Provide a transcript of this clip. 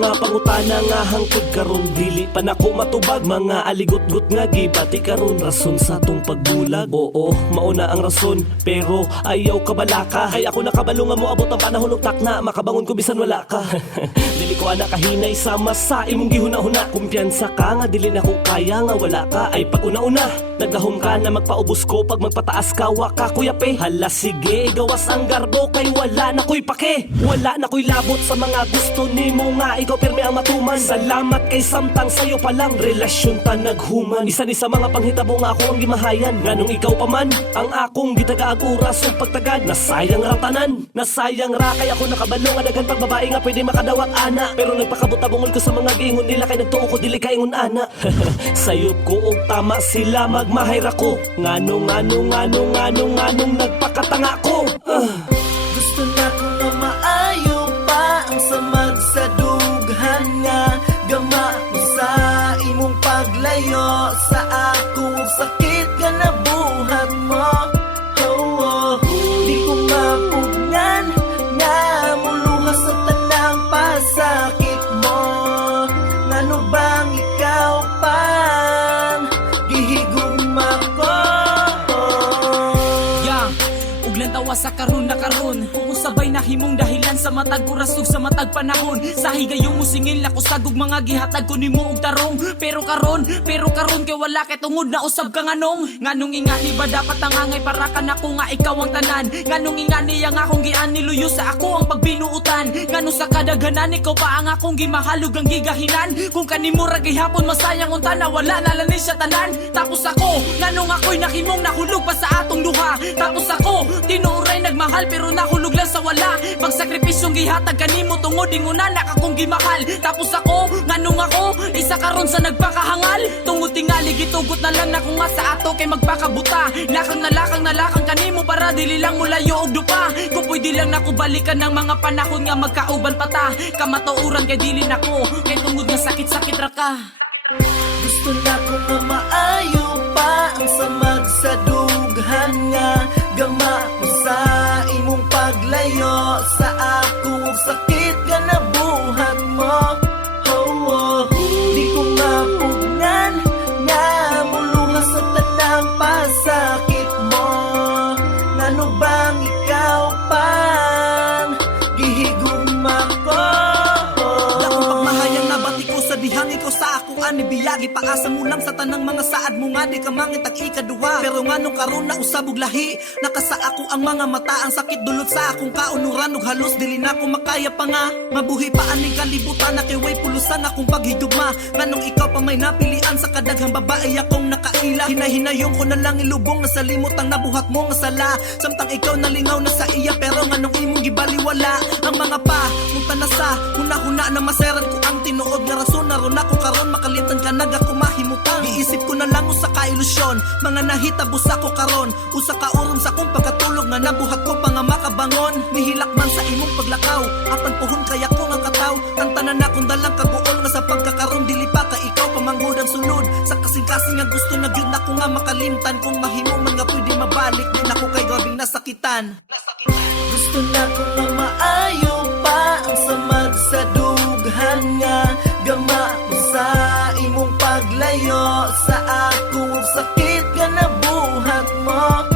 mga pangutana nga hangtod karon dili pa nako matubag. Mga aligot-got nga gibati karon rason sa tong pagbulag. Oo, mauna ang rason pero ayaw kabalaka. Ay ako nakabalo nga mo abot ang panahon ug takna, makabangon ko bisan wala ka. Dili ko ana kahinay sama sa imong gihuna-huna. Kumpiyansa ka nga dili na ko kaya nga wala ka. Ay pag una-una nagahom ka na magpaubos ko pag magpataas ka wa ka kuyape. Hala sige gawas ang garbo kay wala na ko'y pake. Wala na ko'y labot sa mga gusto nimo nga ikaw pirmi ang matuman. Salamat kay samtang sayo pa lang relasyon ta naghuman. Isa ni sa mga panghitabo nga ako ang gimahayan. Nganong ikaw pa man ang akong gitagaag oras ug pagtagad. Nasayang ratanan, nasayang ra kay ako nakabalo nga daghan pag babae nga pwede makadawat ana. Pero nagpakabutabungol ko sa mga giingon nila kay nagtuo ko dili kaingon ana. Sayop ko og tama sila magmahay ra ko. Nganong nagpakatanga ko. Gusto na ko nga maayo pa ang samad sa dughan nga gama mo sa imong paglayo sa akong sakit nga nabuhat mo. Di ko mapugnan nga muluha sa tanang pasakit mo. Ngano bang ikaw pan gihigugma ko? Tawa sa karon na karon kung sabay na himong dahilan sa matag oras ug sa matag panahon. Sa higayong mo singil ako sagog mga gihatag ko nimo og tarong. Pero karon kay wala kay tungod na usab ka nganong ingani ba dapat ang angay para ka nako nga ikaw ang tanan. Nganong ingani ang akong giani luyo sa ako ang pagbinuutan. Ngano sa kadaghanan ikaw pa ang akong gimahalog ang gigahinan. Kung kanimo ra gihapon masayang unta na wala na lani siya tanan. Tapos ako nganong ako'y nakimong nahulog pa sa atong duha. Tapos ako tinuray nagmahal pero nahulog lang sa wala. Pagsakripisyong gihatag kanimo tungod ingunan na akong gimahal. Tapos ako nganong ako isa karon sa nagpakahangal. Tungod tingali gitugot na lang na ko nga sa ato kay magpakabuta. Lakang kanimo para dili lang mulayo og dupa. Kung pwede lang nako balikan ng mga panahon nga magkauban pata. Kamatuoran kay dili nako kay tungod nga sakit-sakit ra ka. Gusto na ko nga maayo pa ang samad sa dughan nga gama mo sa imong paglayo sa akong sakit nga nabuhat mo. Di ko mapugnan nga muluha sa tanang pasakit mo. Ngano bang ikaw pan gihigugma ko? Dakong pagmahayang nabati ko sa dihang ikaw sa akong anibiyagi. Paasa mo lang sa tanang mga saad mo nga di ka mangitag ikaduha. Pero nganong karon na usabog lahi nakasa ako ang mga mata. Ang sakit dulot sa akong kaunuran ug halos dili na ko makaya pa nga. Mabuhi pa aning kalibutan na kay way pulusan akong paghigugma. Nganong ikaw pa may napilian sa kadaghang babae akong nakaila. Hinahinayong ko na lang ilubong na sa limot ang nabuhat mo nga sala. Samtang ikaw nalingaw na sa iya pero nganong imong gibaliwala. Ang mga pa munta na sa huna-huna na maseran ko ang tinuod nga rason na ron ako karon makalitan ka naga ko mahimutang. Giisip ko na lang usa ka ilusyon mga nahitabos ako karon. Usa ka urom sa akong pagkatulog nga nabuhat ko pa nga makabangon. Nihilak man sa imong paglakaw apan puhon kaya ko nga kataw. Ang tanan akong dalang kaguol nga sa pagkakaroon dili pa ka ikaw pamanggod ang sunod. Sa kasing-kasing nga gusto na gyud nako nga makalimtan. Kung mahimo man nga pwede mabalik din ako kay grabing nasakitan. Gusto na ko nga maayo pa ang samad sa dughan nga gama mo sa imong paglayo sa akong sakit nga nabuhat mo.